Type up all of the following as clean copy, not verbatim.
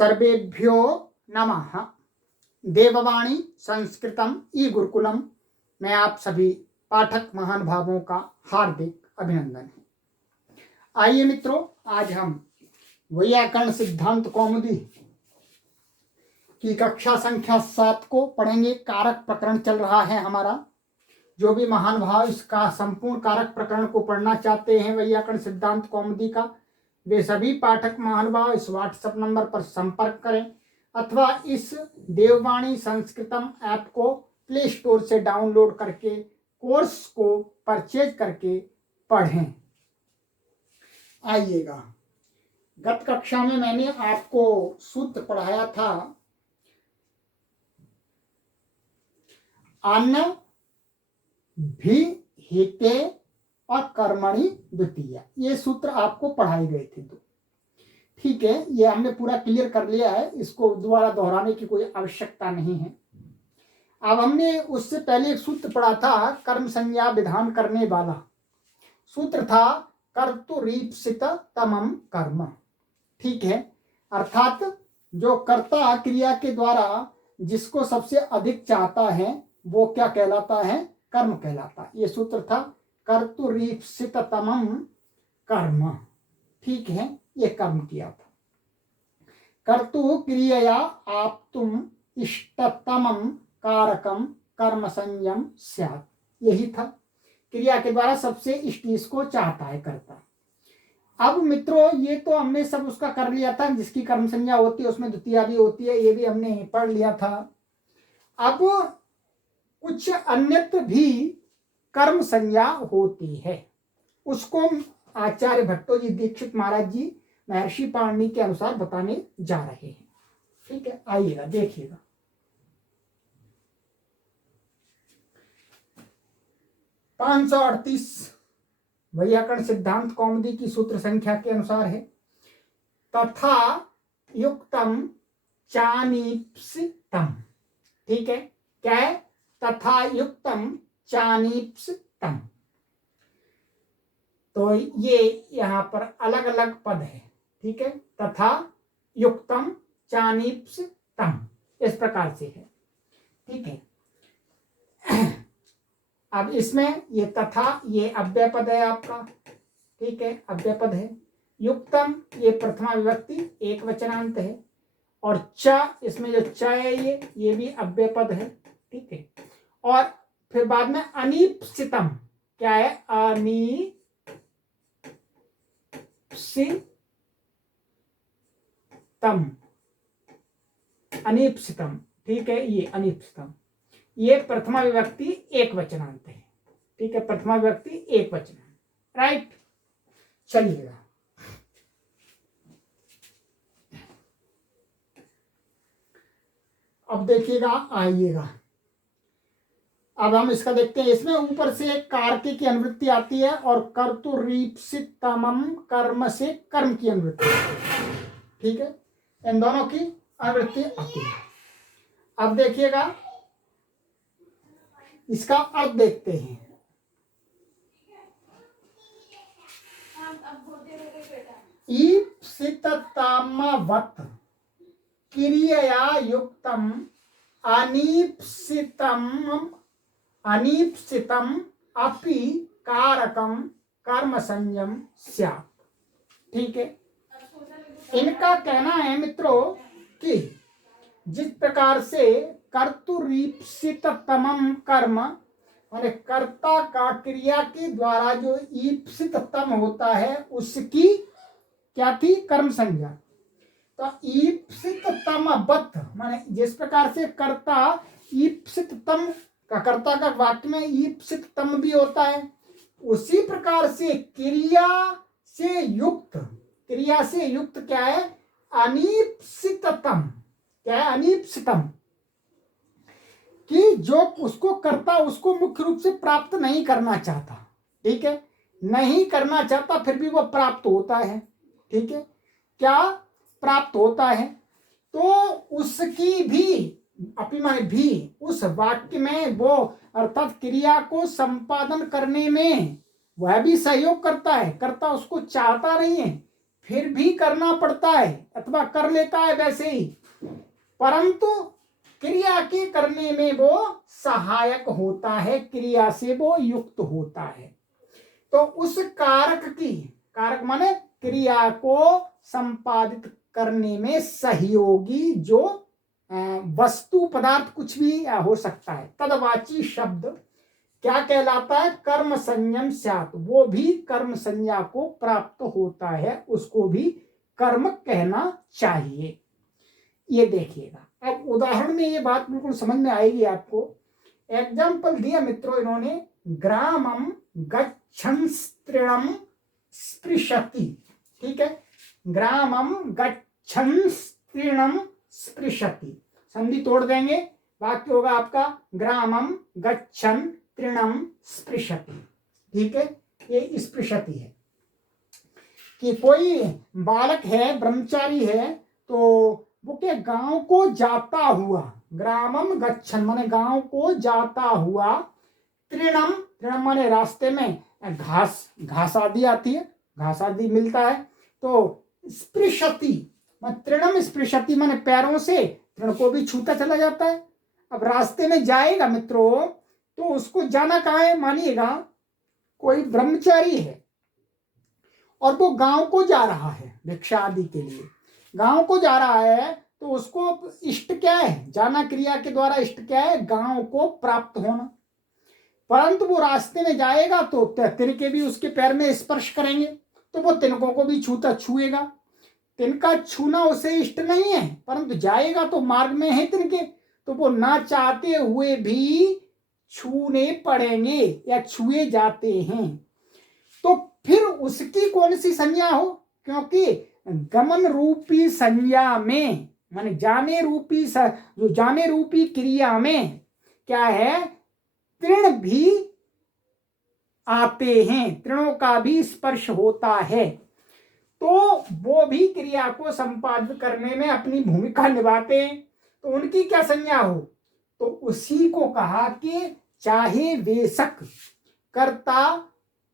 सर्वेभ्यो नमः। देववाणी संस्कृतम ई गुरुकुलम में आप सभी पाठक महानुभावों का हार्दिक अभिनंदन है। आइए मित्रों, आज हम वैयाकरण सिद्धांत कौमुदी की कक्षा संख्या 7 को पढ़ेंगे। कारक प्रकरण चल रहा है हमारा। जो भी महानुभाव इसका संपूर्ण कारक प्रकरण को पढ़ना चाहते हैं वैयाकरण सिद्धांत कौमुदी का, वे सभी पाठक महानुभाव इस व्हाट्सएप नंबर पर संपर्क करें अथवा इस देववाणी संस्कृतम ऐप को प्ले स्टोर से डाउनलोड करके कोर्स को परचेज करके पढ़ें। आइएगा, गत कक्षा में मैंने आपको सूत्र पढ़ाया था अन्न भी हिते और कर्मणि द्वितीय। ये सूत्र आपको पढ़ाए गए थे। तो ठीक है, ये हमने पूरा क्लियर कर लिया है, इसको दोबारा दोहराने की कोई आवश्यकता नहीं है। अब हमने उससे पहले एक सूत्र पढ़ा था कर्म संज्ञा विधान करने वाला। सूत्र था कर्तुरीप्सित तमम कर्म। ठीक है, अर्थात जो कर्ता क्रिया के द्वारा जिसको सबसे अधिक चाहता है वो क्या कहलाता है? कर्म कहलाता है। ये सूत्र था कर्तुरीप्सित तमम कर्म। ठीक है, ये कर्म किया था। कर्तु क्रियया आप्तुम इष्टतमम कारकम कर्म संयम स्यात्। यही था, क्रिया के द्वारा सबसे इष्ट इसको चाहता है कर्ता। अब मित्रों, ये तो हमने सब उसका कर लिया था, जिसकी कर्म संज्ञा होती है उसमें द्वितीया भी होती है, ये भी हमने पढ़ लिया था। अब कुछ अन्यत्र भी कर्म संज्ञा होती है, उसको आचार्य भट्टोजी दीक्षित महाराज जी महर्षि पाणिनि के अनुसार बताने जा रहे हैं। ठीक है, आइएगा देखिएगा। पांच 538 वैयाकरण सिद्धांत कौमुदी की सूत्र संख्या के अनुसार है तथा युक्तम चानीप्सितम। ठीक है, क्या है? तथा युक्तम चानीप्सितम। तो ये यहाँ पर अलग अलग पद है। ठीक है, तथा युक्तम चानीप्सितम इस प्रकार से है। ठीक है, अब इसमें ये तथा ये अव्यय पद है आपका। ठीक है, अव्यय पद है। युक्तम ये प्रथमा विभक्ति एक वचनांत है, और च इसमें जो च है ये भी अव्यय पद है। ठीक है, और फिर बाद में अनीप्सितम क्या है? अनीप्सितम। ठीक है, ये अनीप्सितम ये प्रथमा विभक्ति एक वचनांत है। ठीक है, प्रथमा विभक्ति एक वचनांत। राइट, चलिएगा। अब देखिएगा, आइएगा, अब हम इसका देखते हैं। इसमें ऊपर से कार्य की अनुवृत्ति आती है और कर्तुरीप्सितमम कर्म से कर्म की अनुवृत्ति आती है। ठीक है, इन दोनों की अनुवृत्ति आती है। अब देखिएगा, इसका अर्थ देखते हैं। ईप्सिततामवत् क्रियया युक्तम अनीप्सितम अपि कारकम कर्म संयम स्यात्। ठीक है, इनका कहना है मित्रों कि जिस प्रकार से कर्तुरीप्सिततमम कर्म माने कर्ता का क्रिया के द्वारा जो ईप्सिततम होता है उसकी क्या थी? कर्म संज्ञा। तो ईप्सिततमवत् माने जिस प्रकार से कर्ता ईप्सिततम का कर्ता का वाक्य में ईप्सिततम भी होता है, उसी प्रकार से क्रिया से युक्त क्या है? अनीप्सिततम। क्या है? अनीप्सितम, कि जो उसको कर्ता उसको मुख्य रूप से प्राप्त नहीं करना चाहता। ठीक है, नहीं करना चाहता फिर भी वो प्राप्त होता है। ठीक है, क्या प्राप्त होता है? तो उसकी भी अपनी भी उस वाक्य में वो अर्थात क्रिया को संपादन करने में वह भी सहयोग करता है। कर्ता उसको चाहता नहीं है फिर भी करना पड़ता है अथवा कर लेता है वैसे ही, परंतु क्रिया के करने में वो सहायक होता है, क्रिया से वो युक्त होता है। तो उस कारक की, कारक माने क्रिया को संपादित करने में सहयोगी जो वस्तु पदार्थ कुछ भी हो सकता है, तदवाची शब्द क्या कहलाता है? कर्म संयम स्यात्, वो भी कर्म संज्ञा को प्राप्त होता है, उसको भी कर्म कहना चाहिए। ये देखिएगा, अब उदाहरण में ये बात बिल्कुल समझ में आएगी आपको। एग्जाम्पल दिया मित्रों इन्होंने, ग्रामम गच्छन्स्त्रिणम स्पृशति, ठीक है, ग्रामम गच्छन्स्त्रिणम स्पृशति, संधि तोड़ देंगे, वाक्य होगा आपका ग्रामम गच्छन् तृणम स्पृशति, ठीक है। ये स्पृशति है कि कोई बालक है, ब्रह्मचारी है, तो वो के गांव को जाता हुआ, ग्रामम गच्छन् माने गांव को जाता हुआ, तृणम, तृणम माने रास्ते में घास आदि आती है, घास आदि मिलता है, तो स्पृशति तृणम स्पृशति माने पैरों से तृण को भी छूता चला जाता है। अब रास्ते में जाएगा मित्रों, तो उसको जाना कहाँ है? मानिएगा कोई ब्रह्मचारी है और वो गांव को जा रहा है भिक्षा आदि के लिए, गांव को जा रहा है, तो उसको इष्ट क्या है? जाना क्रिया के द्वारा इष्ट क्या है? गांव को प्राप्त होना। परंतु वो रास्ते में जाएगा तो तिनके भी उसके पैर में स्पर्श करेंगे, तो वो तिनकों को भी छुएगा। तिनका छूना उसे इष्ट नहीं है, परंतु जाएगा तो मार्ग में है तिनके, तो वो ना चाहते हुए भी छूने पड़ेंगे या छुए जाते हैं। तो फिर उसकी कौन सी संज्ञा हो? क्योंकि गमन रूपी संज्ञा में, माने जाने रूपी जो जाने रूपी क्रिया में क्या है? तृण भी आते हैं, तृणों का भी स्पर्श होता है, तो वो भी क्रिया को संपादित करने में अपनी भूमिका निभाते हैं। तो उनकी क्या संज्ञा हो? तो उसी को कहा कि चाहे वेशक कर्ता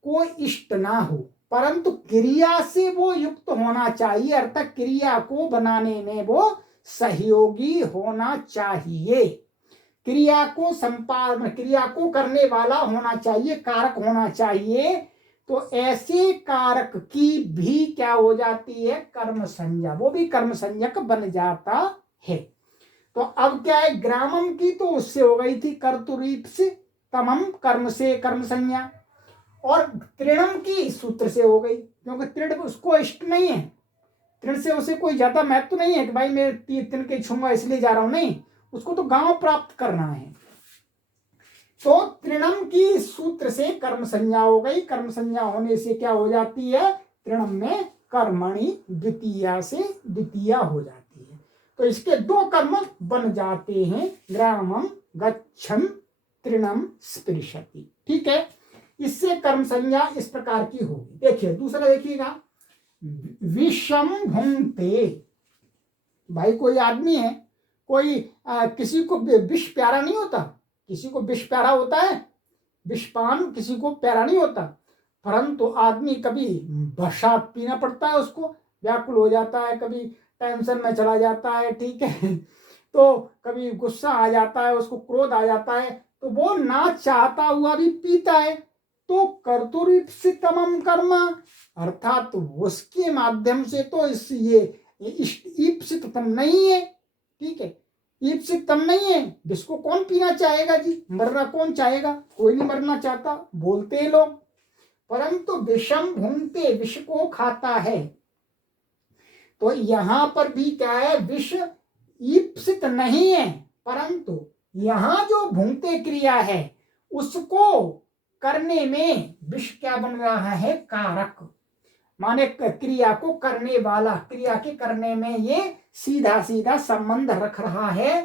को इष्ट ना हो, परंतु क्रिया से वो युक्त होना चाहिए, अर्थात क्रिया को बनाने में वो सहयोगी होना चाहिए, क्रिया को संपादन, क्रिया को करने वाला होना चाहिए, कारक होना चाहिए। तो ऐसे कारक की भी क्या हो जाती है? कर्म संज्ञा, वो भी कर्म संज्ञक बन जाता है। तो अब क्या है? ग्रामम की तो उससे हो गई थी कर्तुरीप से, तमम कर्म से कर्म संज्ञा, और तृणम की सूत्र से हो गई, क्योंकि तृण उसको इष्ट नहीं है, तृण से उसे कोई ज्यादा महत्व नहीं है कि भाई मैं तृण के छूंगा इसलिए जा रहा हूं, नहीं, उसको तो गांव प्राप्त करना है। तो तृणम की सूत्र से कर्म संज्ञा हो गई, कर्म संज्ञा होने से क्या हो जाती है? तृणम में कर्मणि द्वितीया से द्वितीया हो जाती है। तो इसके दो कर्म बन जाते हैं, ग्रामम गच्छन् तृणम स्पृशति, ठीक है। इससे कर्म संज्ञा इस प्रकार की होगी। देखिए दूसरा देखिएगा, विषम भुंक्ते, भाई कोई आदमी है, कोई किसी को विष प्यारा नहीं होता, किसी को विष प्यारा होता है, विषपान किसी को प्यारा नहीं होता, परंतु आदमी कभी बरसात पीना पड़ता है, उसको व्याकुल हो जाता है, कभी टेंशन में चला जाता है, ठीक है, तो कभी गुस्सा आ जाता है, उसको क्रोध आ जाता है, तो वो ना चाहता हुआ भी पीता है, तो कर्तुरीप्सितमं कर्म, अर्थात उसके माध्यम से तो इस ये ईप्सितम नहीं है, ठीक है, ईप्सितम नहीं है। विष को कौन पीना चाहेगा जी? मरना कौन चाहेगा? कोई नहीं मरना चाहता, बोलते हैं लोग, परंतु विषम भुंक्ते, विष को खाता है। तो यहां पर भी क्या है? विष ईप्सित नहीं है, परंतु यहां जो भुंक्ते क्रिया है उसको करने में विष क्या बन रहा है? कारक, माने क्रिया को करने वाला, क्रिया के करने में ये सीधा सीधा संबंध रख रहा है।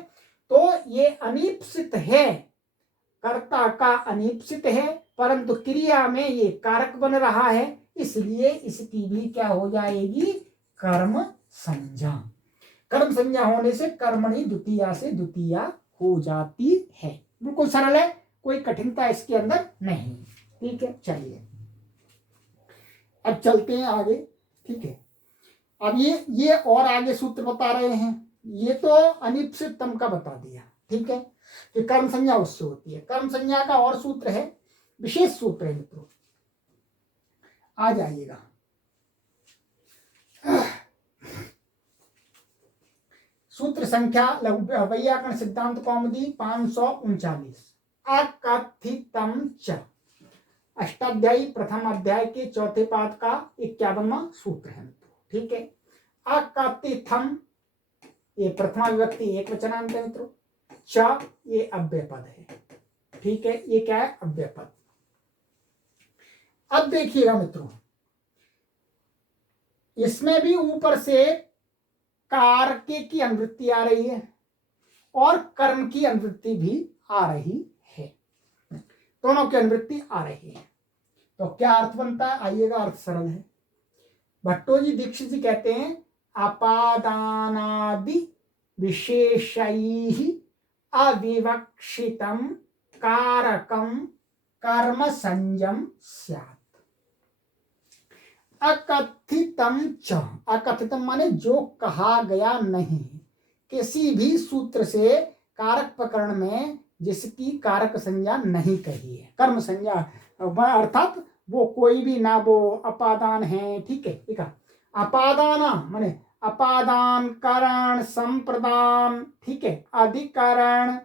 तो ये अनीप्सित है, कर्ता का अनीप्सित है, परंतु क्रिया में ये कारक बन रहा है, इसलिए इसकी भी क्या हो जाएगी? कर्म संज्ञा। कर्म संज्ञा होने से कर्मणि द्वितीया से द्वितीया हो जाती है। बिल्कुल सरल है, कोई कठिनता इसके अंदर नहीं, ठीक है। चलिए अब चलते हैं आगे, ठीक है। अब ये और आगे सूत्र बता रहे हैं, ये तो अनिश्चिततम का बता दिया, ठीक है, कि कर्म संज्ञा उससे होती है। कर्म संज्ञा का और सूत्र है, विशेष सूत्र है मित्रों, आ जाइएगा। सूत्र संख्या वैयाकरण सिद्धांत कौमुदी 539, अकथितम च, अष्टाध्यायी प्रथम अध्याय के चौथे पाद का 51वां सूत्र है मित्रों, ठीक है। अकथितम ये प्रथमा विभक्ति एक वचनांत है मित्रों, च ये अव्यय पद है, ठीक है, ये क्या है, अव्यय पद। अब देखिएगा मित्रों, इसमें भी ऊपर से कारके की अनुवृत्ति आ रही है और कर्म की अनुवृत्ति भी आ रही है, दोनों की अनुवृत्ति आ रही है। तो क्या अर्थ बनता है, आइएगा, अर्थ सरल है। भट्टोजी दीक्षित जी कहते हैं, अपादानादि विशेषैः अविवक्षितम कारकम कर्म संयम स्यात्। अकथितम च, अकथितम माने जो कहा गया नहीं, किसी भी सूत्र से कारक प्रकरण में जिसकी कारक संज्ञा नहीं कही है, कर्म संज्ञा अर्थात वो कोई भी ना, वो अपादान है, ठीक है, ठीक है। अपादाना माने अपादान, करण, संप्रदान, ठीक है, अधिकरण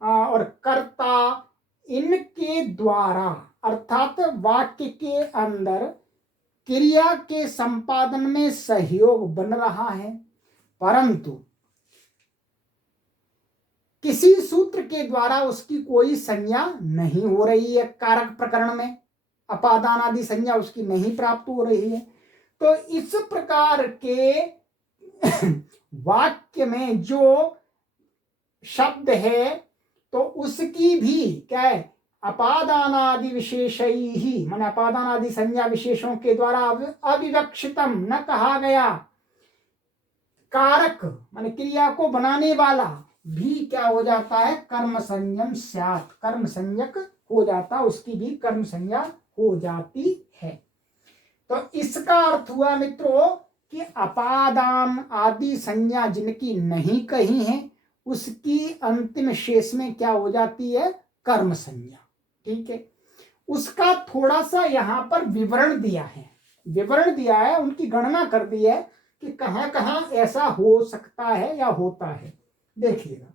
और कर्ता, इनके द्वारा अर्थात वाक्य के अंदर क्रिया के संपादन में सहयोग बन रहा है, परंतु किसी सूत्र के द्वारा उसकी कोई संज्ञा नहीं हो रही है, कारक प्रकरण में अपादान आदि संज्ञा उसकी नहीं प्राप्त हो रही है। तो इस प्रकार के वाक्य में जो शब्द है तो उसकी भी क्या है, अपादानादि विशेषैः माने अपादानादि संज्ञा विशेषों के द्वारा अविवक्षितम न कहा गया, कारक माने क्रिया को बनाने वाला भी क्या हो जाता है, कर्म संयम स्यात्, कर्म संज्ञक हो जाता, उसकी भी कर्म संज्ञा हो जाती है। तो इसका अर्थ हुआ मित्रों कि अपादान आदि संज्ञा जिनकी नहीं कही है उसकी अंतिम शेष में क्या हो जाती है, कर्म संज्ञा, ठीक है। उसका थोड़ा सा यहां पर विवरण दिया है, विवरण दिया है, उनकी गणना कर दी है कि कहां कहां ऐसा हो सकता है या होता है। देखिएगा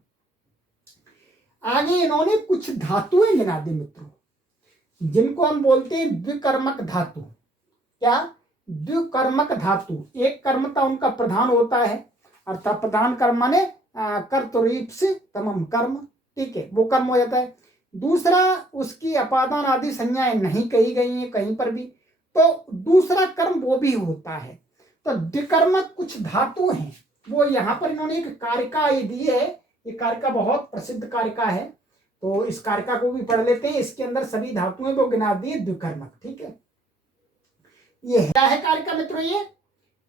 आगे इन्होंने कुछ धातुएं गिना दी मित्रों, जिनको हम बोलते हैं द्विकर्मक धातु। क्या, द्विकर्मक धातु, एक कर्मता उनका प्रधान होता है, अर्थात प्रधान कर्म माने कर्तरीप्सितमम कर्म, ठीक है, वो कर्म हो जाता है। दूसरा उसकी अपादान आदि संज्ञाएं नहीं कही गई हैं कहीं पर भी, तो दूसरा कर्म वो भी होता है। तो द्विकर्मक कुछ धातु हैं, वो यहाँ पर इन्होंने एक कारिका दी है, ये कारिका बहुत प्रसिद्ध कारिका है, तो इस कारिका को भी पढ़ लेते हैं। इसके अंदर सभी धातुएं वो गिना दी द्विकर्मक, ठीक है। ये क्या है कारिका मित्रों, ये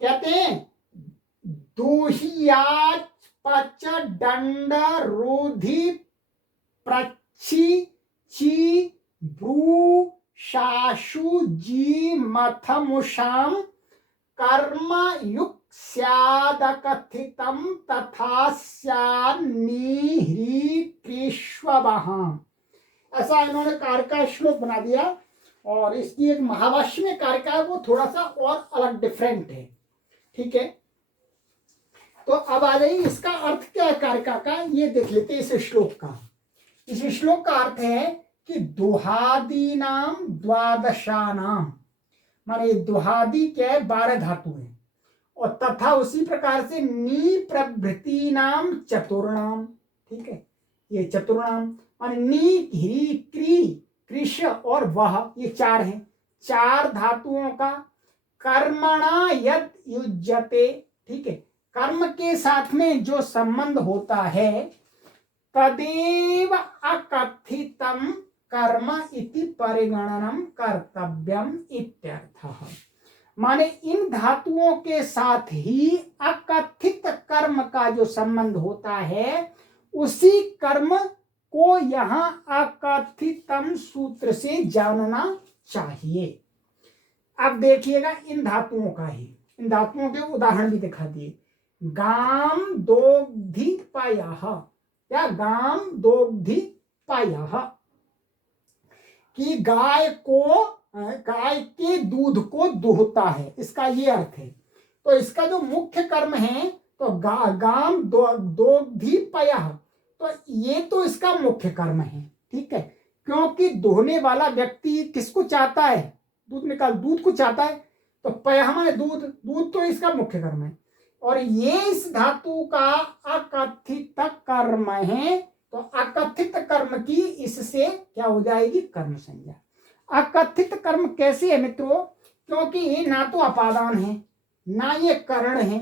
कहते हैं दूहियाच पच दंड रुधि प्रच्छी ची ब्रू शाशु जी मथमुषाम कर्म युक्त स्यादकथितम तथा स्यान्निह्री कृष्वबहाम। ऐसा इन्होंने कारिका श्लोक बना दिया, और इसकी एक महाभाष्य में कारिका है, वो थोड़ा सा और अलग डिफरेंट है, ठीक है। तो अब आ जाइए इसका अर्थ क्या है कारिका का, ये देख लेते हैं इस श्लोक का। इस श्लोक का अर्थ है कि दुहादीनाम द्वादशानाम, माने दुहादी क्या है, 12 धातु है, और तथा उसी प्रकार से नी प्रभृति नाम चतुर्णाम, ठीक है, ये चतुर्णाम माने नी ह्री क्री कृष और वह, ये 4 हैं, 4 धातुओं का कर्मणा यद युज्यते, ठीक है, कर्म के साथ में जो संबंध होता है, तदेव अकथितम कर्म इति परिगणनम कर्तव्यम इत्यर्थः। माने इन धातुओं के साथ ही अकथित कर्म का जो संबंध होता है, उसी कर्म को यहां अकथितम सूत्र से जानना चाहिए। अब देखिएगा इन धातुओं का ही, इन धातुओं के उदाहरण भी दिखा दिए। गाम दोग्धि पायः, या गाम दोग्धि पायः, कि गाय के दूध को दुहता है, इसका ये अर्थ है। तो इसका जो मुख्य कर्म है तो गाम दोग्धि पायः, तो ये तो इसका मुख्य कर्म है, ठीक है, क्योंकि दोहने वाला व्यक्ति किसको चाहता है, दूध को चाहता है, तो पयः माने दूध तो इसका मुख्य कर्म है। और ये इस धातु का अकथित कर्म है, तो अकथित कर्म की इससे क्या हो जाएगी, कर्म संज्ञा। अकथित कर्म कैसे है मित्रों, क्योंकि ये ना तो अपादान है, ना ये करण है,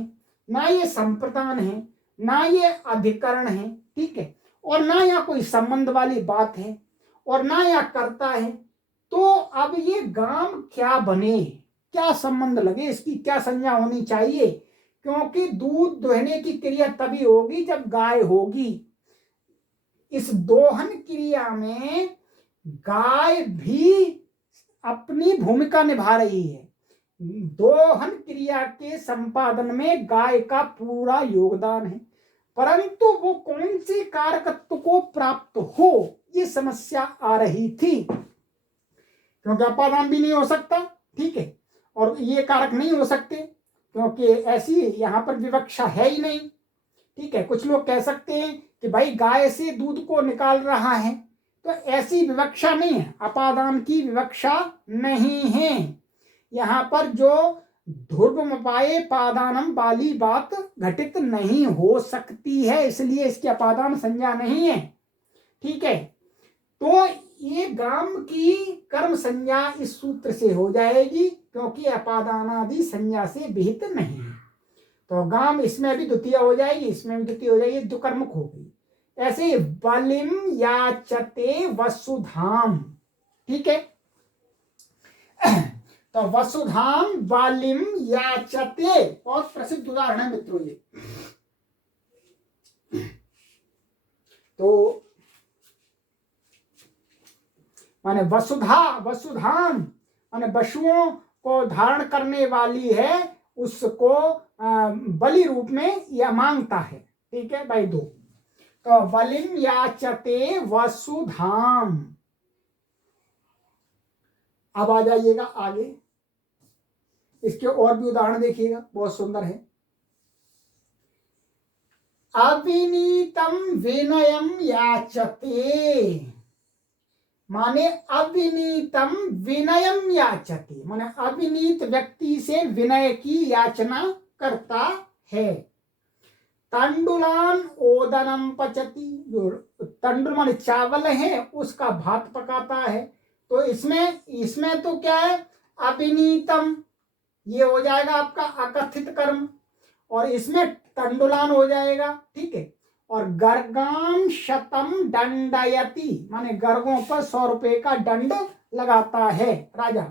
ना ये संप्रदान है, ना ये अधिकरण है, ठीक है, और ना यहाँ कोई संबंध वाली बात है, और ना यहाँ करता है। तो अब ये गाम क्या बने, क्या संबंध लगे, इसकी क्या संज्ञा होनी चाहिए, क्योंकि दूध दोहने की क्रिया तभी होगी जब गाय होगी। इस दोहन क्रिया में गाय भी अपनी भूमिका निभा रही है। दोहन क्रिया के संपादन में गाय का पूरा योगदान है, परंतु वो कौन से कारकत्व को प्राप्त हो, ये समस्या आ रही थी, क्योंकि अपादान भी नहीं हो सकता, ठीक है, और ये कारक नहीं हो सकते, क्योंकि ऐसी यहां पर विवक्षा है ही नहीं, ठीक है। कुछ लोग कह सकते हैं कि भाई गाय से दूध को निकाल रहा है, तो ऐसी विवक्षा नहीं है, अपादान की विवक्षा नहीं है। यहाँ पर जो ध्रुवमपाये पादानम वाली बात घटित नहीं हो सकती है, इसलिए इसकी अपादान संज्ञा नहीं है, ठीक है। तो ये गाम की कर्म संज्ञा इस सूत्र से हो जाएगी, क्योंकि अपादानादि संज्ञा से विहित नहीं है। तो गाम इसमें भी द्वितीय हो जाएगी, इसमें भी द्वितीय हो जाएगी, दुकर्मक हो गई। ऐसे बलिम याचते वसुधाम, ठीक है। तो वसुधाम बालिम याचते बहुत प्रसिद्ध उदाहरण है मित्रों ये। तो माने वसुधाम माने पशुओं को धारण करने वाली है, उसको बलि रूप में यह मांगता है, ठीक है भाई। दो तो बलिम याचते वसुधाम। अब आ जाइएगा आगे, इसके और भी उदाहरण देखिएगा, बहुत सुंदर है। अविनीतम विनयम याचते, माने अविनीतम विनयम याचते, माने अविनीत व्यक्ति से विनय की याचना करता है। तंडुलान ओदनम पचती, जो तंडुल माने चावल है उसका भात पकाता है। तो इसमें तो क्या है, अविनीतम, ये हो जाएगा आपका अकथित कर्म, और इसमें तंडुलान हो जाएगा, ठीक है। और गर्गाम शतम दंडयति, माने गर्गों पर 100 रुपए का दंड लगाता है राजा।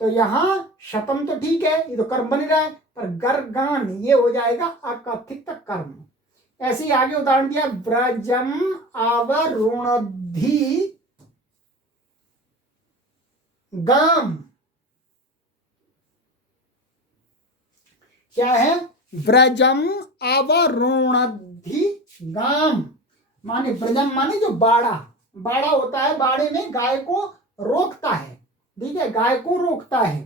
तो यहां शतम तो ठीक है, ये तो कर्म बन रहा है, पर गर्गान ये हो जाएगा अकथित कर्म। ऐसे ही आगे उदाहरण दिया, व्रजम आवरुणधि गाम, क्या है, व्रजम आवरुणधि गाम, माने व्रजम माने जो बाड़ा होता है, बाड़े में गाय को रोकता है, ठीक है, गाय को रोकता है।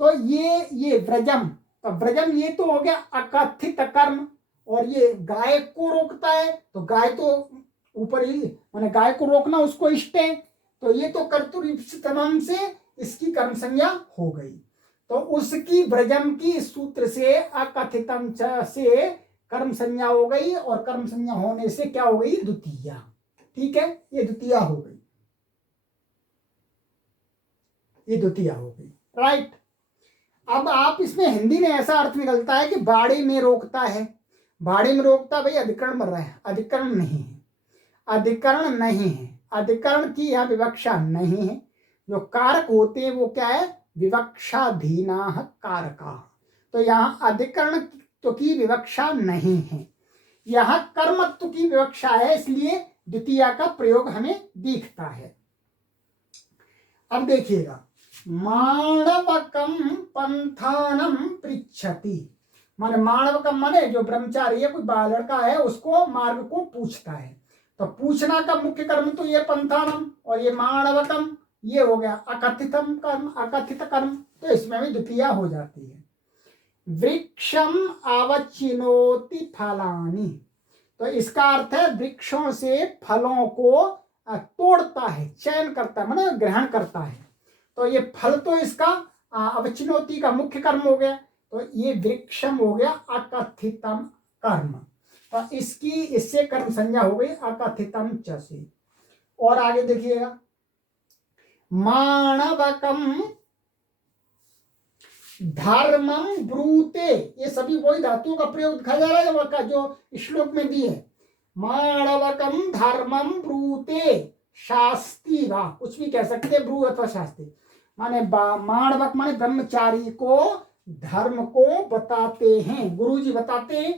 तो ये व्रजम, तो व्रजम ये तो हो गया अकथित कर्म, और ये गाय को रोकता है, तो गाय तो ऊपर ही, माने गाय को रोकना उसको इष्ट है, तो ये तो कर्तृत्व से इसकी कर्म संज्ञा हो गई। तो उसकी व्रजम की सूत्र से अकथितम से कर्म संज्ञा हो गई, और कर्म संज्ञा होने से क्या हो गई, द्वितीया, ठीक है, ये द्वितीया हो गई, ये द्वितीया हो गई, राइट। अब आप इसमें हिंदी में ऐसा अर्थ निकलता है कि बाड़े में रोकता है, बाड़े में रोकता, भाई अधिकरण बन रहा है, अधिकरण नहीं है, अधिकरण नहीं है, अधिकरण की यह विवक्षा नहीं है। जो कारक होते हैं वो क्या है, विवक्षाधीना कारका। तो यहाँ अधिकरण तो की विवक्षा नहीं है, यहाँ कर्मत्व की विवक्षा है, इसलिए द्वितीया का प्रयोग हमें दिखता है। अब देखिएगा, माणवकम पंथानम पृच्छति, माने माणवकम माने जो ब्रह्मचारी है, कोई लड़का है, उसको मार्ग को पूछता है। तो पूछना का मुख्य कर्म तो ये पंथानम, और ये माणवकम, ये हो गया अकथितम कर्म, अकथित कर्म, तो इसमें भी द्वितीया हो जाती है। वृक्षम अवचिनोति फलानि, तो इसका अर्थ है वृक्षों से फलों को तोड़ता है, चयन करता है, माने ग्रहण करता है। तो ये फल तो इसका अवचिनोति का मुख्य कर्म हो गया, तो ये वृक्षम हो गया अकथितम कर्म, तो इसकी इससे कर्म संज्ञा हो गई अकथितम च से। और आगे देखिएगा, माणवकम धर्मम ब्रूते, ये सभी वही धातुओं का प्रयोग दिखाया जा रहा है जो श्लोक में दी है। माणवकम धर्मम ब्रूते शास्ति वा, कुछ भी कह सकते, ब्रू अथवा शास्ति, माने माणवक माने ब्रह्मचारी को धर्म को बताते हैं, गुरुजी बताते हैं।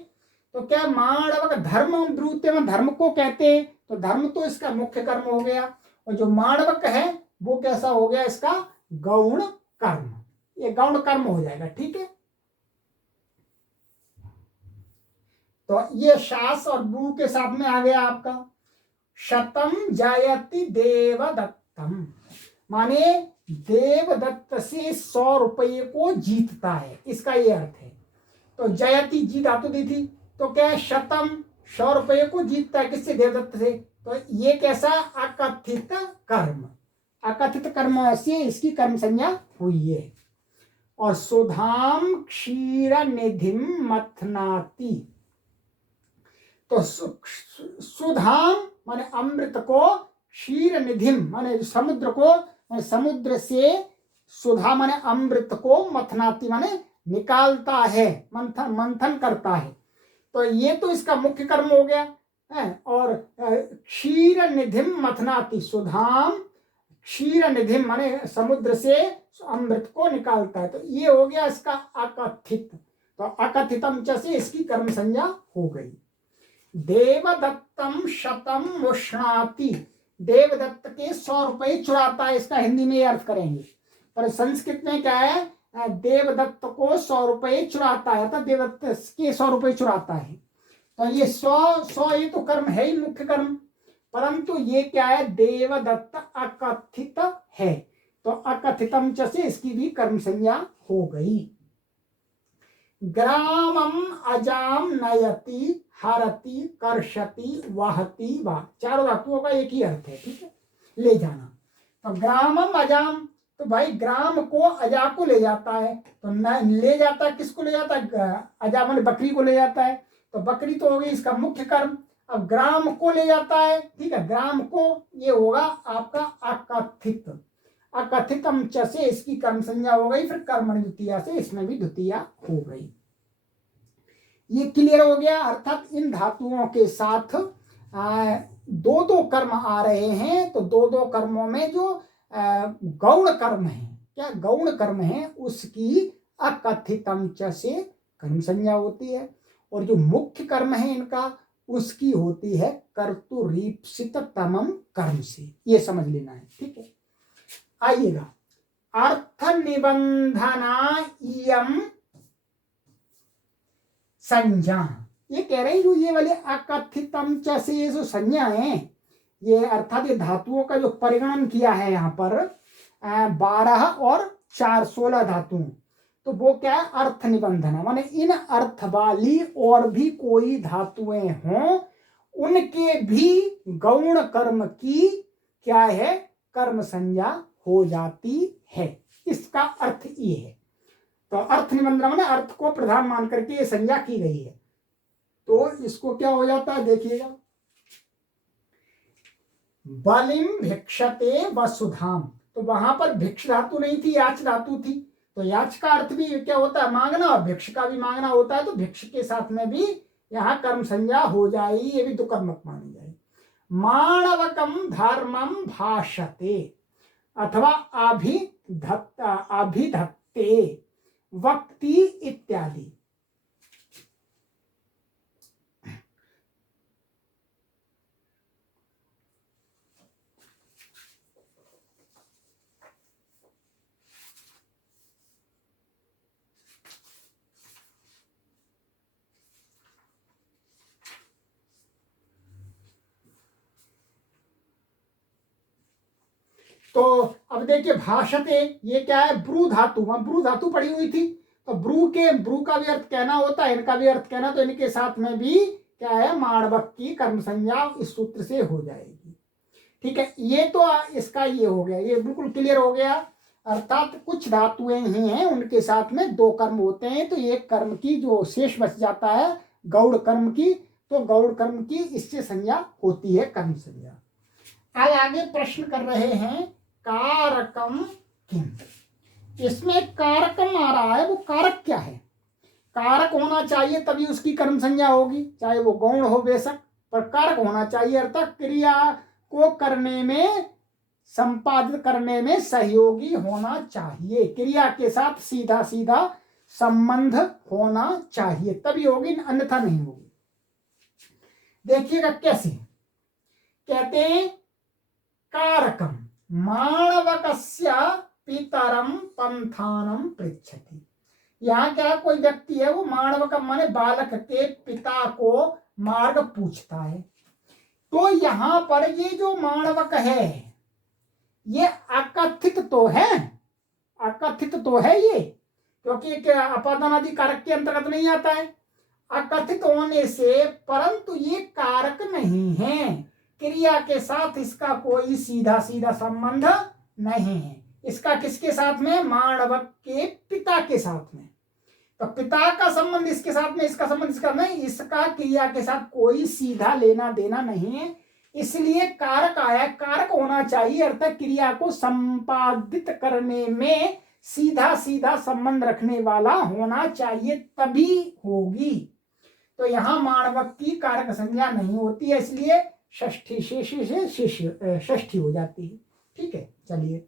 तो क्या माणवक धर्म ब्रूते में धर्म को कहते हैं, तो धर्म तो इसका मुख्य कर्म हो गया, और जो माणवक है वो कैसा हो गया, इसका गौण कर्म, ये गौण कर्म हो जाएगा। ठीक है, तो ये शास और ब्रू के साथ में आ गया आपका शतम जयति देवदत्तम, माने देवदत्त से 100 रुपये को जीतता है, इसका ये अर्थ है। तो जयति जी धातु दी थी, तो क्या है, शतम 100 रुपये को जीतता है, किससे, देवदत्त से। तो ये कैसा अकथित कर्म, अकथित कर्म से इसकी कर्म संज्ञा हुई है। और सुधाम क्षीर निधिम मथनाति, तो सुधाम माने अमृत को, क्षीर निधिम माने समुद्र को, माने समुद्र से, सुधा माने अमृत को, मथनाति माने निकालता है, मंथन मंथन करता है। तो ये तो इसका मुख्य कर्म हो गया है। और क्षीर निधिम मथनाति, सुधाम क्षीर निधिम माने समुद्र से अमृत को निकालता है, तो ये हो गया इसका अकथित। तो अकथितम च से इसकी कर्म संज्ञा हो गई। देवदत्तम शतम मुष्णाति, देवदत्त के 100 रुपये चुराता है, इसका हिंदी में अर्थ करेंगे। पर संस्कृत में क्या है, देवदत्त को 100 रुपये चुराता है, तो देवदत्त के 100 रुपये चुराता है। तो ये 100 ये तो कर्म है ही मुख्य कर्म, परंतु ये क्या है, देवदत्त अकथित है, तो अकथितम च से इसकी भी कर्म संज्ञा हो गई। ग्रामम अजाम नयति हरति कर्षति वहति वा, चारों धातुओं का एक ही अर्थ है। ठीक है, ले जाना। तो ग्रामम अजाम, तो भाई ग्राम को अजा को ले जाता है, तो ले जाता है, किसको ले जाता है, अजा माने बकरी को ले जाता है, तो बकरी तो हो गई इसका मुख्य कर्म। अब ग्राम को ले जाता है, ठीक है, ग्राम को, ये होगा आपका अकथित, अकथितम च से इसकी कर्म संज्ञा हो गई, फिर कर्मणि द्वितीया से इसमें भी द्वितीया हो गई। ये क्लियर हो गया, अर्थात इन धातुओं के साथ दो दो कर्म आ रहे हैं, तो दो दो कर्मों में जो गौण कर्म है, क्या गौण कर्म है, उसकी अकथितम च से कर्म संज्ञा होती है, और जो मुख्य कर्म है इनका, उसकी होती है कर्तुरीप्सित तमम कर्म से, ये समझ लेना है। ठीक है, आइएगा, अर्थ निबंधना इयम संज्ञा, ये कह रहे हैं जो ये वाले अकथितम च से ये जो संज्ञा है, ये अर्थात ये धातुओं का जो परिगणन किया है यहाँ पर 12 और 4 16 धातु, तो वो क्या है, अर्थ निबंधन, माने इन अर्थ वाली और भी कोई धातुएं हों, उनके भी गौण कर्म की क्या है, कर्म संज्ञा हो जाती है। इसका अर्थ ये है। तो अर्थ निबंधन माने अर्थ को प्रधान मान करके ये संज्ञा की गई है, तो इसको क्या हो जाता है, देखिएगा, बलिम भिक्षते वसुधाम, तो वहां पर भिक्ष धातु नहीं थी, याच धातु थी, तो याच का अर्थ भी क्या होता है, मांगना, और भिक्ष का भी मांगना होता है, तो भिक्ष के साथ में भी यहाँ कर्म संज्ञा हो जाएगी, ये भी दुकर्मक मानी जाएगी। माणवकम धर्मम भाषते अथवा अभिधत्ते वक्ति इत्यादि। तो अब देखिए भाषते, ये क्या है, ब्रू धातु, वहां ब्रू धातु पड़ी हुई थी, तो ब्रू का भी अर्थ कहना होता है, इनका भी अर्थ कहना, तो इनके साथ में भी क्या है, माणवक की कर्म संज्ञा इस सूत्र से हो जाएगी। ठीक है, ये तो इसका ये हो गया, ये बिल्कुल क्लियर हो गया। अर्थात कुछ धातुएं ही हैं, उनके साथ में दो कर्म होते हैं, तो एक कर्म की जो शेष बच जाता है गौड़ कर्म की, तो गौड़ कर्म की इससे संज्ञा होती है कर्म संज्ञा। अब आगे प्रश्न कर रहे हैं कारकम किम। इसमें कारकम आ रहा है, वो कारक क्या है, कारक होना चाहिए तभी उसकी कर्म संज्ञा होगी, चाहे वो गौण हो बेशक, पर कारक होना चाहिए, अर्थात क्रिया को करने में, संपादित करने में सहयोगी होना चाहिए, क्रिया के साथ सीधा सीधा संबंध होना चाहिए, तभी होगी, अन्यथा नहीं होगी। देखिएगा कैसे कहते हैं, कारकम माणवकस्य पितरम पंथानम पृच्छति। यहाँ क्या, कोई व्यक्ति है, वो माणवक माने बालक के पिता को मार्ग पूछता है, तो यहाँ पर ये जो माणवक है ये अकथित तो है, अकथित तो है ये, क्योंकि अपादानादि कारक के अंतर्गत नहीं आता है, अकथित होने से, परंतु ये कारक नहीं है, क्रिया के साथ इसका कोई सीधा सीधा संबंध नहीं है, इसका किसके साथ में, माणवक के पिता के साथ में, तो पिता का संबंध इसके साथ में, इसका संबंध इसका नहीं, इसका क्रिया के साथ कोई सीधा लेना देना नहीं है, इसलिए कारक आया, कारक होना चाहिए, अर्थात क्रिया को संपादित करने में सीधा सीधा संबंध रखने वाला होना चाहिए, तभी होगी। तो यहां माणवक की कारक संज्ञा नहीं होती है, इसलिए षष्ठी शेष से षष्ठी हो जाती है। ठीक है, चलिए,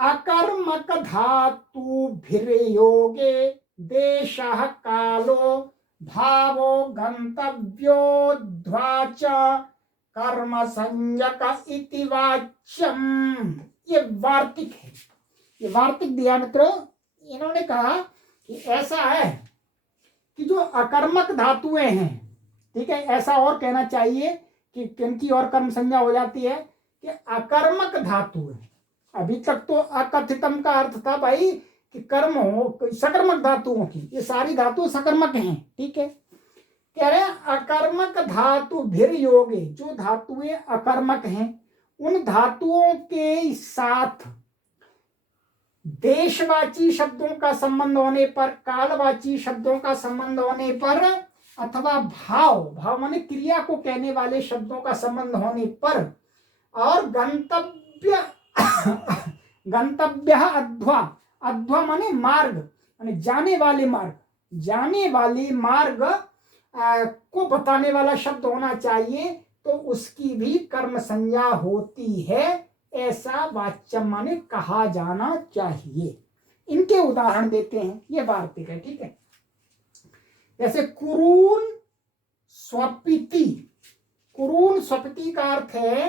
अकर्मक धातु भिर्योगे देशः कालो भावो गंतव्योऽध्वाच कर्म संज्ञक इति वाच्यम। ये वार्तिक है, ये वार्तिक दिया मित्रों। इन्होंने कहा कि ऐसा है कि जो अकर्मक धातुएं हैं, ठीक है, ऐसा और कहना चाहिए कि किनकी और कर्म संज्ञा हो जाती है कि अकर्मक धातु है। अभी तक तो अकथितम का अर्थ था भाई कि कर्म हो, सकर्मक धातुओं की, ये सारी धातु सकर्मक हैं। ठीक है, कह रहे हैं अकर्मक धातु भिर योगे, जो धातुएं अकर्मक हैं उन धातुओं के साथ देशवाची शब्दों का संबंध होने पर, कालवाची शब्दों का संबंध होने पर, अथवा भाव माने क्रिया को कहने वाले शब्दों का संबंध होने पर, और गंतव्य अध्वा माने मार्ग, माने जाने वाले मार्ग को बताने वाला शब्द होना चाहिए, तो उसकी भी कर्म संज्ञा होती है, ऐसा वाच्यम माने कहा जाना चाहिए। इनके उदाहरण देते हैं, ये वार्तिक है। ठीक है, जैसे कुरून स्वपिति, कुरून स्वपिति का अर्थ है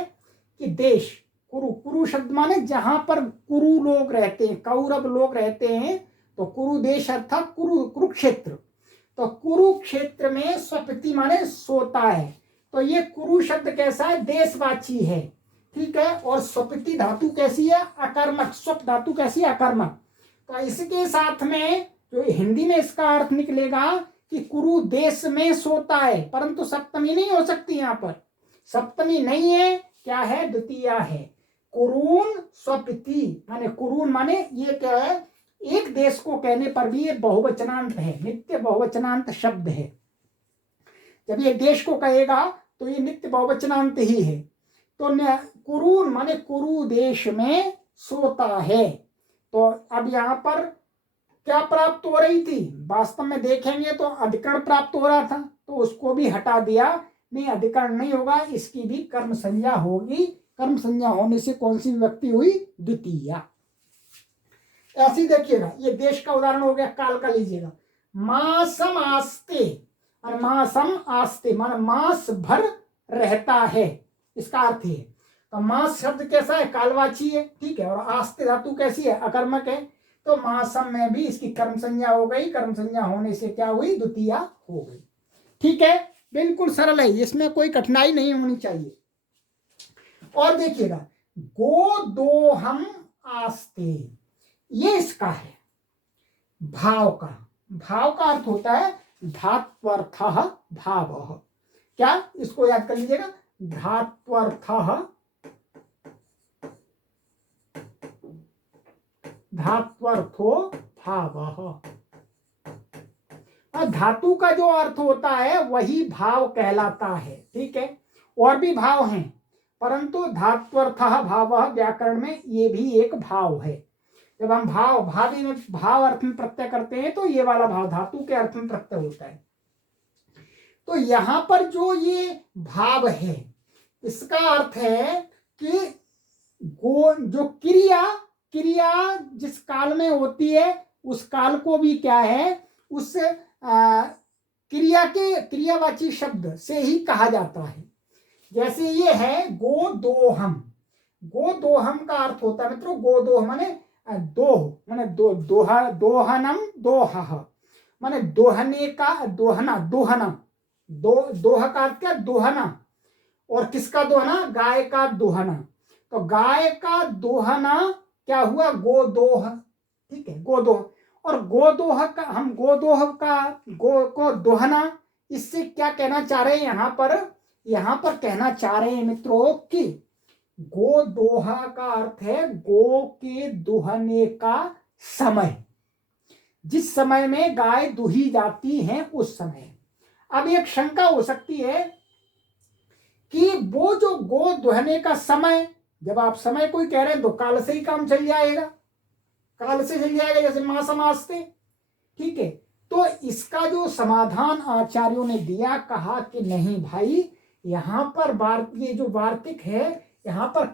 कि देश, कुरु शब्द माने जहां पर कुरु लोग रहते हैं, कौरव लोग रहते हैं, तो कुरु देश अर्थात कुरुक्षेत्र, तो कुरुक्षेत्र में स्वपिति माने सोता है, तो ये कुरु शब्द कैसा है, देशवाची है। ठीक है, और स्वपिति धातु कैसी है, अकर्मक, स्वप धातु कैसी है, अकर्मक। तो इसके साथ में जो हिंदी में इसका अर्थ निकलेगा कि कुरु देश में सोता है, परंतु सप्तमी नहीं हो सकती, यहाँ पर सप्तमी नहीं है, क्या है, द्वितीया है। कुरून स्वपिति माने, कुरून माने ये क्या है, एक देश को कहने पर भी ये बहुवचनांत है, नित्य बहुवचनांत शब्द है। जब ये देश को कहेगा तो ये नित्य बहुवचनांत ही है। तो कुरून माने कुरु देश में सोता है। तो अब यहाँ पर क्या प्राप्त हो रही थी, वास्तव में देखेंगे तो अधिकरण प्राप्त हो रहा था, तो उसको भी हटा दिया, नहीं अधिकरण नहीं होगा, इसकी भी कर्म संज्ञा होगी। कर्म संज्ञा होने से कौन सी विभक्ति हुई, द्वितीया। ऐसी देखिएगा, ये देश का उदाहरण हो गया, काल का लीजिएगा, मासम आस्ते, और मासम आस्ते माने मास भर रहता है, इसका अर्थ है। तो मास शब्द कैसा है, कालवाची है। ठीक है, और आस्ते धातु कैसी है, अकर्मक है, तो मासम में भी इसकी कर्म संज्ञा हो गई, कर्म संज्ञा होने से क्या हुई, द्वितीया हो गई। ठीक है, बिल्कुल सरल है, इसमें कोई कठिनाई नहीं होनी चाहिए। और देखिएगा, गोदोहम आस्ते, ये इसका है भाव का। भाव का अर्थ होता है धात्वर्थः भावः। क्या, इसको याद कर लीजिएगा, धात्वर्थः धात्वर्थो भावः। धातु का जो अर्थ होता है वही भाव कहलाता है। ठीक है, और भी भाव हैं, परंतु धात्वर्थः भावः व्याकरण में ये भी एक भाव है। जब हम भावी में भाव अर्थ में प्रत्यय करते हैं तो ये वाला भाव धातु के अर्थ में प्रत्यय होता है। तो यहां पर जो ये भाव है इसका अर्थ है कि जो क्रिया जिस काल में होती है उस काल को भी क्या है, उस क्रिया के क्रियावाची शब्द से ही कहा जाता है। जैसे ये है गोदोहम। गोदोहम का अर्थ होता है मित्रों, गोदोह माने दोह, माने दोहनम दोहः, माने दोहने का दोहना, दोह का अर्थ क्या, दोहना। और किसका दोहना, गाय का दोहना। तो गाय का दोहना क्या हुआ, गोदोह। ठीक है, गोदोह। और गोदोह का, हम गोदोह का गो को दोहना, इससे क्या कहना चाह रहे हैं यहां पर कहना चाह रहे हैं मित्रों कि गोदोहा का अर्थ है गो के दुहने का समय, जिस समय में गाय दुही जाती है उस समय। अब एक शंका हो सकती है कि वो जो गो दुहने का समय, जब आप समय कोई कह रहे हैं तो काल से ही काम चल जाएगा, काल से चल जाएगा, जैसे मां समाजते। ठीक है, तो इसका जो समाधान आचार्यों ने दिया, कहा कि नहीं भाई, यहां पर ये जो वार्तिक है, यहां पर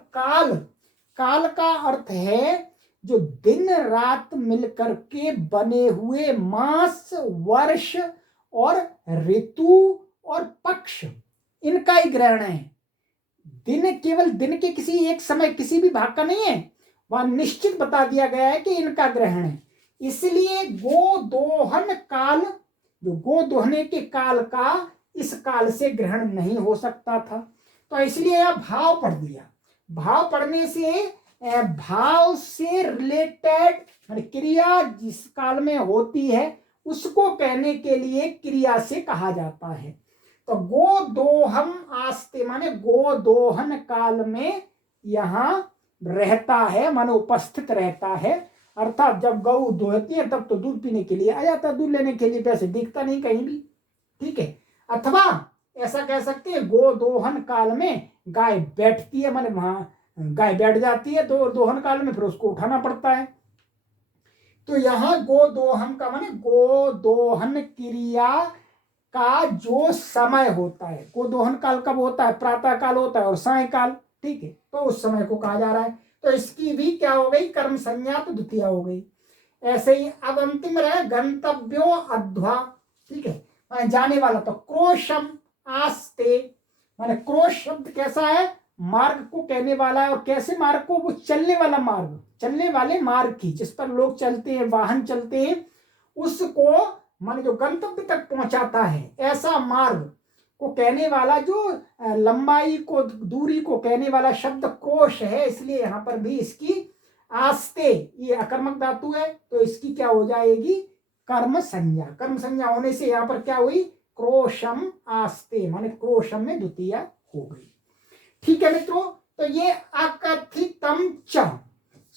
काल का अर्थ है जो दिन रात मिलकर के बने हुए मास, वर्ष और ऋतु और पक्ष, इनका ही ग्रहण है। दिन केवल दिन के किसी एक समय किसी भी भाग का नहीं है, वहां निश्चित बता दिया गया है कि इनका ग्रहण है। इसलिए गोदोहन काल, जो गो दोहने के काल का, इस काल से ग्रहण नहीं हो सकता था। तो इसलिए यह भाव पढ़ दिया। भाव पढ़ने से भाव से रिलेटेड क्रिया जिस काल में होती है उसको कहने के लिए क्रिया से कहा जाता है। तो गोदोहम आस्ते माने गोदोहन काल में यहां रहता है, माने उपस्थित रहता है। अर्थात जब गौ दोहती है तब तो दूध पीने के लिए आ जाता, दूध लेने के लिए, वैसे दिखता नहीं कहीं भी। ठीक है, अथवा ऐसा कह सकते हैं गोदोहन काल में गाय बैठती है, माने वहां गाय बैठ जाती है तो दोहन काल में फिर उसको उठाना पड़ता है। तो यहां गोदोहन का माने गोदोहन क्रिया का जो समय होता है, गोदोहन काल कब होता है, प्रातः काल होता है और सायकाल। ठीक है, तो उस समय को कहा जा रहा है। तो इसकी भी क्या हो गई, कर्म संज्ञा तो द्वितीय हो गई। ऐसे ही अब अंतिम रहे गंतव्यो अध्वा। ठीक है, माने जाने वाला, तो क्रोशम आस्ते, माने क्रोश शब्द कैसा है, मार्ग को कहने वाला है। और कैसे मार्ग को, वो चलने वाला मार्ग, चलने वाले मार्ग की, जिस पर लोग चलते हैं, वाहन चलते हैं, उसको माने जो गंतव्य तक पहुंचाता है, ऐसा मार्ग को कहने वाला, जो लंबाई को, दूरी को कहने वाला शब्द क्रोश है। इसलिए यहां पर भी इसकी आस्ते, ये अकर्मक धातु है तो इसकी क्या हो जाएगी, कर्म संज्ञा। कर्म संज्ञा होने से यहां पर क्या हुई, क्रोशम आस्ते, माने क्रोशम में द्वितीय हो गई। ठीक है मित्रों, तो ये अकथितम च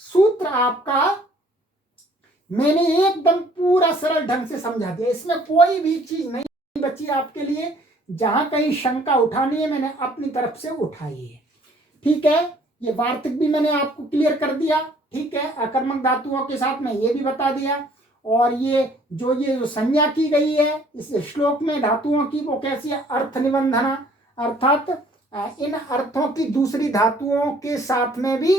सूत्र आपका मैंने एकदम पूरा सरल ढंग से समझा दिया। इसमें कोई भी चीज नहीं बची आपके लिए। जहां कहीं शंका उठानी है मैंने अपनी तरफ से उठाई है। ठीक है, ये वार्तिक भी मैंने आपको क्लियर कर दिया। ठीक है, अकर्मक धातुओं के साथ में ये भी बता दिया। और ये जो संज्ञा की गई है इस श्लोक में धातुओं की, वो कैसी है, अर्थ निबंधना, अर्थात इन अर्थों की दूसरी धातुओं के साथ में भी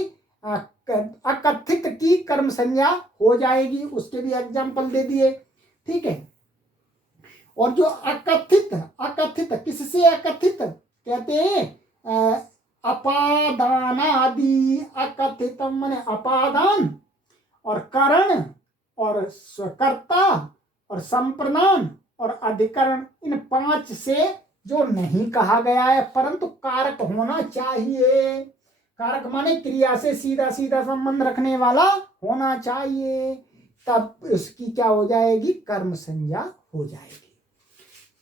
अकथित की कर्म संज्ञा हो जाएगी, उसके भी एग्जाम्पल दे दिए। ठीक है, और जो अकथित किससे अकथित कहते हैं, अपादानादि, अकथितम माने अपादान और करण और कर्ता और संप्रदान और अधिकरण, इन 5 से जो नहीं कहा गया है, परंतु कारक होना चाहिए। कारक माने क्रिया से सीधा सीधा संबंध रखने वाला होना चाहिए, तब उसकी क्या हो जाएगी, कर्म संज्ञा हो जाएगी।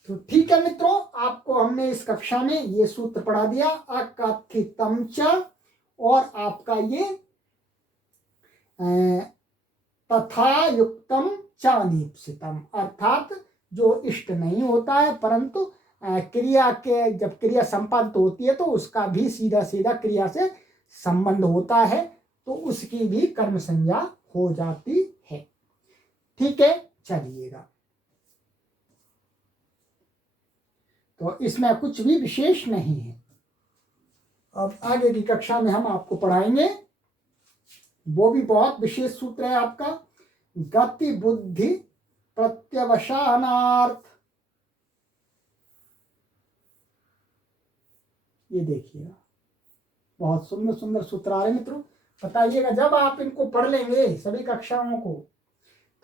तो ठीक है मित्रों, आपको हमने इस कक्षा में ये सूत्र पढ़ा दिया, अकथितम च, और आपका ये तथा युक्तम च अनीप्सितम, अर्थात जो इष्ट नहीं होता है परंतु क्रिया के जब क्रिया संपादित होती है तो उसका भी सीधा सीधा क्रिया से संबंध होता है, तो उसकी भी कर्म संज्ञा हो जाती है। ठीक है, चलिएगा। तो इसमें कुछ भी विशेष नहीं है। अब आगे की कक्षा में हम आपको पढ़ाएंगे, वो भी बहुत विशेष सूत्र है आपका, गति बुद्धि प्रत्यवसानार्थ। ये देखिएगा, बहुत सुंदर सुंदर सूत्र आ रहे मित्रों। बताइएगा, जब आप इनको पढ़ लेंगे सभी कक्षाओं को,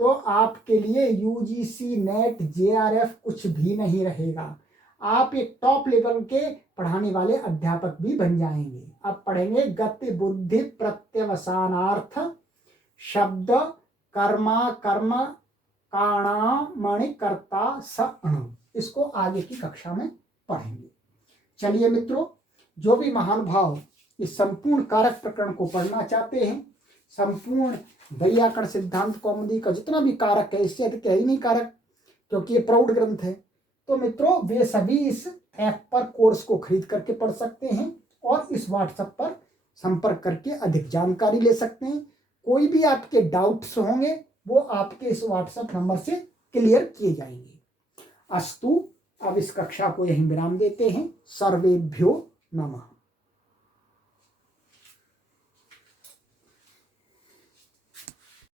तो आपके लिए यूजीसी नेट जेआरएफ कुछ भी नहीं रहेगा। आप एक टॉप लेवल के पढ़ाने वाले अध्यापक भी बन जाएंगे। अब पढ़ेंगे गति बुद्धि प्रत्यवसानार्थ शब्द कर्मा कर्म काणामणि कर्ता स अणु, इसको आगे की कक्षा में पढ़ेंगे। चलिए मित्रों, जो भी महानुभाव इस संपूर्ण कारक प्रकरण को पढ़ना चाहते हैं, संपूर्ण वैयाकरण सिद्धांत कौमुदी का जितना भी कारक है, इससे अधिक है ही नहीं कारक, क्योंकि ये प्रौढ़ ग्रंथ है, तो मित्रों वे सभी इस ऐप पर कोर्स को खरीद करके पढ़ सकते हैं और इस व्हाट्सएप पर संपर्क करके अधिक जानकारी ले सकते हैं। कोई भी आपके डाउट्स होंगे वो आपके इस व्हाट्सएप नंबर से क्लियर किए जाएंगे। अस्तु, अब इस कक्षा को यहीं विराम देते हैं। सर्वेभ्यो नमः।